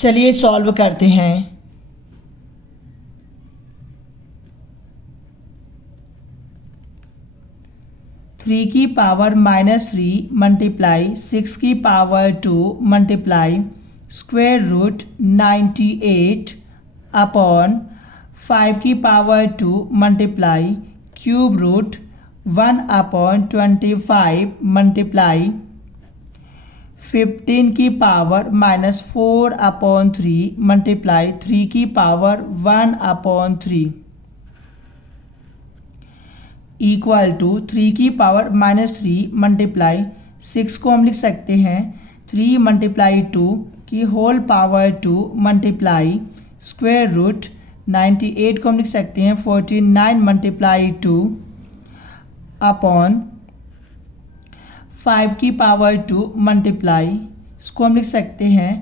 चलिए सॉल्व करते हैं। थ्री की पावर -3 मल्टीप्लाई 6 की power 2 multiply square root 98 upon 5 की power 2 multiply cube root 1/25 multiply 15 की पावर -4/3 मल्टीप्लाई 3 की पावर 1/3 इक्वल टू 3 की पावर -3 मल्टीप्लाई 6 को हम लिख सकते हैं 3 मल्टीप्लाई 2 की whole power 2 multiply square root 98 को हम लिख सकते हैं 49 मल्टीप्लाई 2 अपॉन 5 की पावर 2 मल्टीप्लाई इसको हम लिख सकते हैं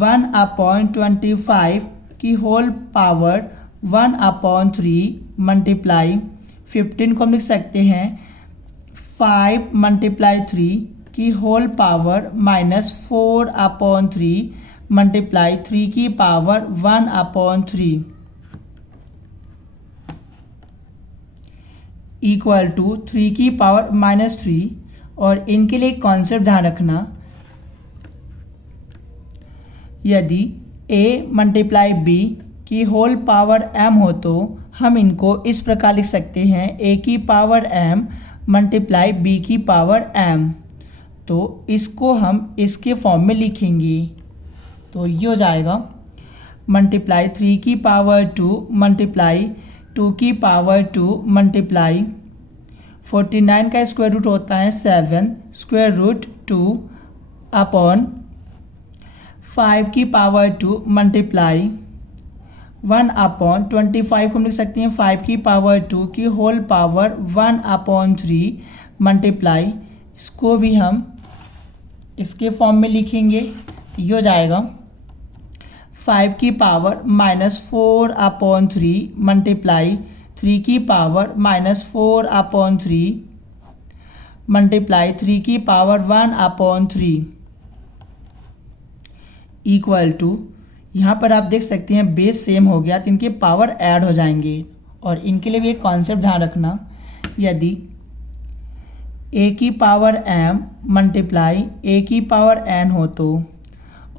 1/25 की होल पावर 1/3 मल्टीप्लाई 15 को हम लिख सकते हैं 5 मल्टीप्लाई 3 की होल पावर -4/3 मल्टीप्लाई 3 की पावर 1/3 इक्वल टू 3 की पावर -3। और इनके लिए कॉन्सेप्ट ध्यान रखना, यदि a मल्टीप्लाई b की होल पावर m हो तो हम इनको इस प्रकार लिख सकते हैं a की पावर m मल्टीप्लाई b की पावर m। तो इसको हम इसके फॉर्म में लिखेंगे तो ये हो जाएगा मल्टीप्लाई 3 की पावर 2 मल्टीप्लाई 2 की पावर 2 मल्टीप्लाई 49 का स्क्वायर रूट होता है 7 स्क्वायर रूट 2 अपॉन 5 की पावर 2 मल्टीप्लाई 1/25 को हम लिख सकते हैं 5 की पावर 2 की होल पावर 1/3 मल्टीप्लाई इसको भी हम इसके फॉर्म में लिखेंगे। ये हो जाएगा 5 की पावर -4/3 मल्टीप्लाई 3 की पावर -4/3 मल्टीप्लाई 3 की पावर 1/3 इक्वल टू, यहाँ पर आप देख सकते हैं बेस सेम हो गया तो इनके पावर ऐड हो जाएंगे। और इनके लिए भी एक कॉन्सेप्ट ध्यान रखना, यदि a की पावर m मल्टीप्लाई a की पावर n हो तो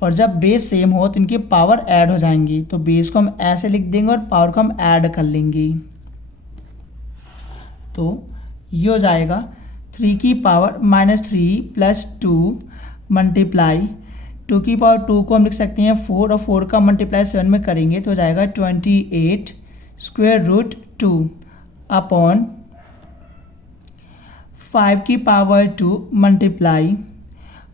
और जब बेस सेम हो तो इनके पावर ऐड हो जाएंगे। तो बेस को हम ऐसे लिख देंगे और पावर को हम ऐड कर लेंगे। तो ये हो जाएगा 3 की पावर -3 प्लस 2 मल्टीप्लाई 2 की पावर 2 को हम लिख सकते हैं 4 और 4 का मल्टीप्लाई 7 में करेंगे तो हो जाएगा 28 स्क्वायर रूट 2 अपॉन 5 की पावर 2 मल्टीप्लाई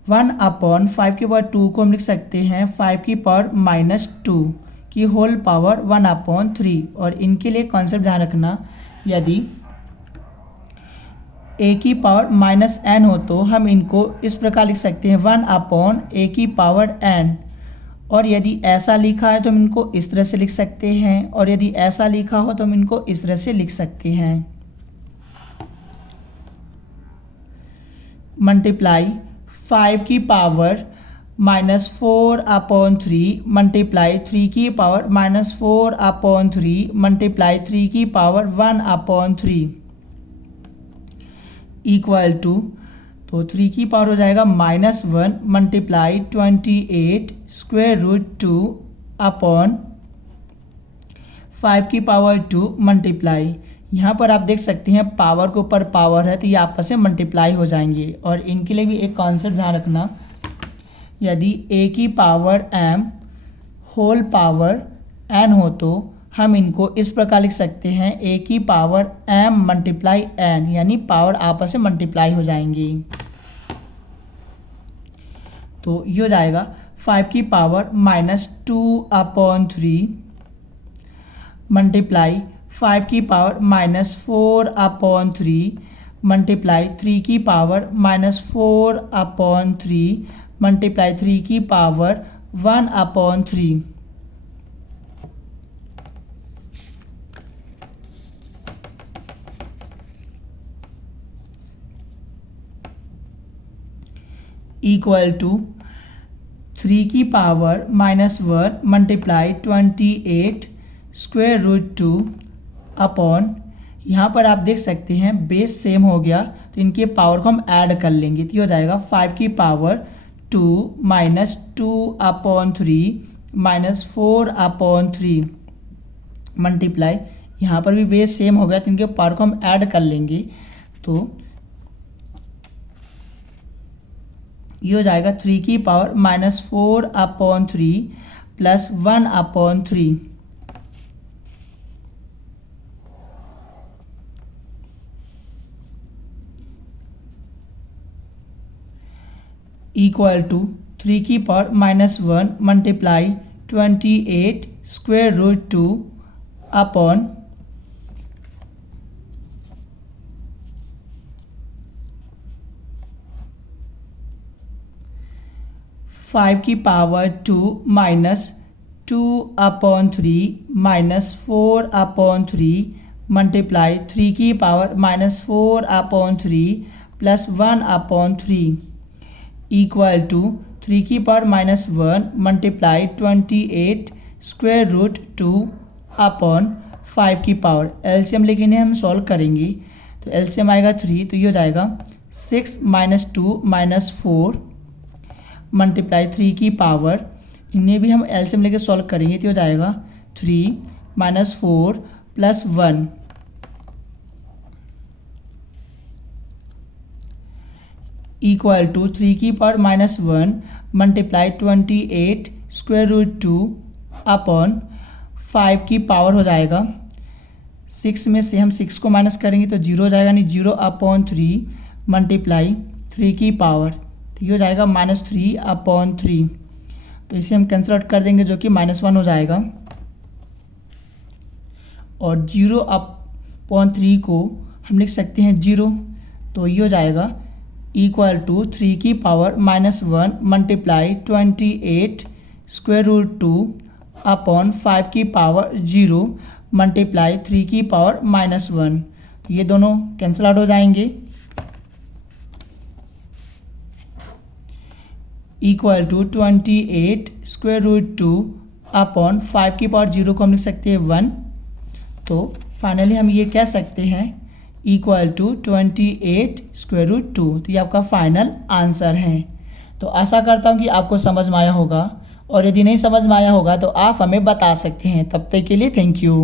1/5 की पावर 2 को हम लिख सकते हैं 5 की पावर -2 की होल पावर 1/3। और इनके लिए कॉन्सेप्ट ध्यान रखना, यदि a की पावर -n हो तो हम इनको इस प्रकार लिख सकते हैं 1/a की पावर n। और यदि ऐसा लिखा है तो हम इनको इस तरह से लिख सकते हैं और यदि ऐसा लिखा हो तो हम इनको इस तरह से लिख सकते हैं। मल्टीप्लाई 5 की पावर -4/3 मल्टीप्लाई 3 की पावर -4/3 मल्टीप्लाई 3 की पावर 1/3 इक्वल टू, तो 3 की पावर हो जाएगा -1 मल्टीप्लाई 28 स्क्वायर रूट 2 अपॉन 5 की पावर 2 मल्टीप्लाई, यहाँ पर आप देख सकते हैं पावर के ऊपर पावर है तो ये आपस में मल्टीप्लाई हो जाएंगे। और इनके लिए भी एक कॉन्सेप्ट ध्यान रखना, यदि a की power m whole power n हो तो हम इनको इस प्रकार लिख सकते हैं a की पावर m मल्टीप्लाई n, यानी पावर आपस में मल्टीप्लाई हो जाएंगी। तो ये हो जाएगा 5 की पावर -2/3 मल्टीप्लाई 5 की पावर -4/3 मल्टीप्लाई 3 की पावर -4/3 मल्टीप्लाई 3 की पावर 1/3 इक्वल टू 3 की power -1 multiply 28 square root 2 upon, यहाँ पर आप देख सकते हैं बेस सेम हो गया तो इनके पावर को हम ऐड कर लेंगे तो ये हो जाएगा 5 की power 2 minus 2 upon 3 minus 4 upon 3 multiply, यहाँ पर भी बेस सेम हो गया तो इनके पावर को हम ऐड कर लेंगे तो ये हो जाएगा 3 की power -4 upon 3 plus 1 upon 3 equal to 3 की power -1 multiply 28 square root 2 upon 5 की power 2 minus 2 upon 3 minus 4 upon 3 multiply 3 की power -4 upon 3 plus 1 upon 3 equal to 3 की power -1 multiply 28 square root 2 upon 5 की पावर, एलसीएम लेके इन्हें हम सॉल्व करेंगे तो एलसीएम आएगा 3 तो ये हो जाएगा 6 माइनस 2 माइनस 4 मल्टीप्लाई 3 की पावर, इन्हें भी हम एलसीएम लेके सॉल्व करेंगे तो हो जाएगा 3 माइनस 4 प्लस 1 इक्वल टू 3 की power -1 multiply 28 square root 2 upon 5 की पावर हो जाएगा 6 में से हम 6 को माइनस करेंगे तो 0 हो जाएगा, यानी 0 अपॉन 3 मल्टीप्लाई 3 की पावर, तो ये हो जाएगा -3 अपॉन 3, तो इसे हम कैंसिल आउट कर देंगे जो कि -1 हो जाएगा और 0 अपॉन 3 को हम लिख सकते हैं 0, तो ये हो जाएगा इक्वल टू 3 की power -1 multiply 28 square root 2 upon 5 की पावर 0 मल्टीप्लाई 3 की पावर -1, तो ये दोनों कैंसिल आउट हो जाएंगे equal to 28 square root 2 upon 5 की पावर 0 को हम लिख सकते हैं 1, तो फाइनली हम ये कह सकते हैं इक्वल टू 28 स्क्वायर रूट 2, तो ये आपका फाइनल आंसर है। तो आशा करता हूँ कि आपको समझ में आया होगा और यदि नहीं समझ में आया होगा तो आप हमें बता सकते हैं। तब तक के लिए थैंक यू।